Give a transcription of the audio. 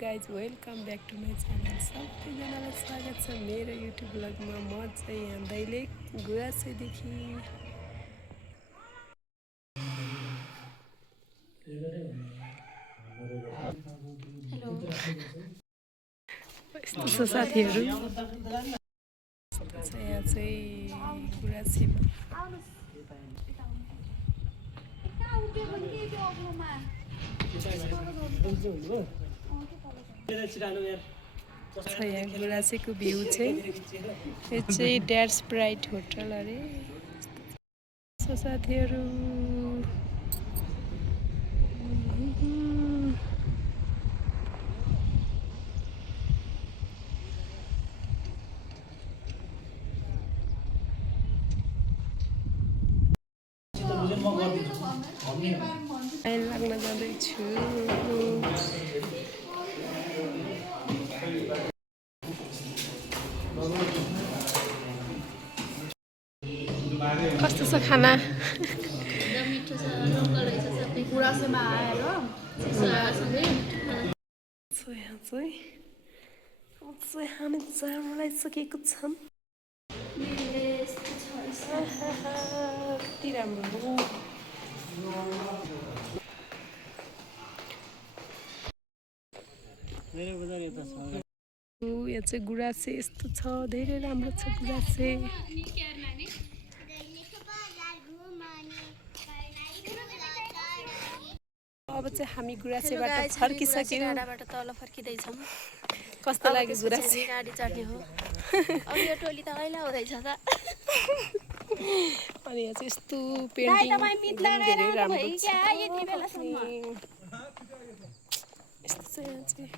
Guys welcome back to my channel. सबैजनालाई स्वागत छ मेरो युट्युब ब्लगमा। म चाहिँ यहाँ दैलेख गुराँसेदेखि। यस्तो छ साथीहरू, यहाँ चाहिँ गुराँसेमा यहाँ गुराँसेको भ्यू चाहिँ यो चाहिँ ड्याड्स ब्राइट होटल अरे। सो साथीहरू लाइन लाग्न जाँदैछु। कस्तो छ खाना? मिठो छ, लोकल रहेछ सबै। गुराँसेमा आएर यहाँ चाहिँ हामी जान लागिसकेको छौँ। कति राम्रो यहाँ चाहिँ गुराँसे यस्तो छ, धेरै राम्रो छ गुराँसे। अब चाहिँ हामी गुराँसेबाट फर्किसक्यौँ। टाढाबाट तल फर्किँदैछौँ। कस्तो लाग्यो गुराँसे? गाडी चढ्ने हो। अब यो टोली त कहिले आउँदैछ त? अनि यहाँ चाहिँ यस्तो पेन्टिङ धेरै राम्रो छ। यस्तो छ यहाँ चाहिँ।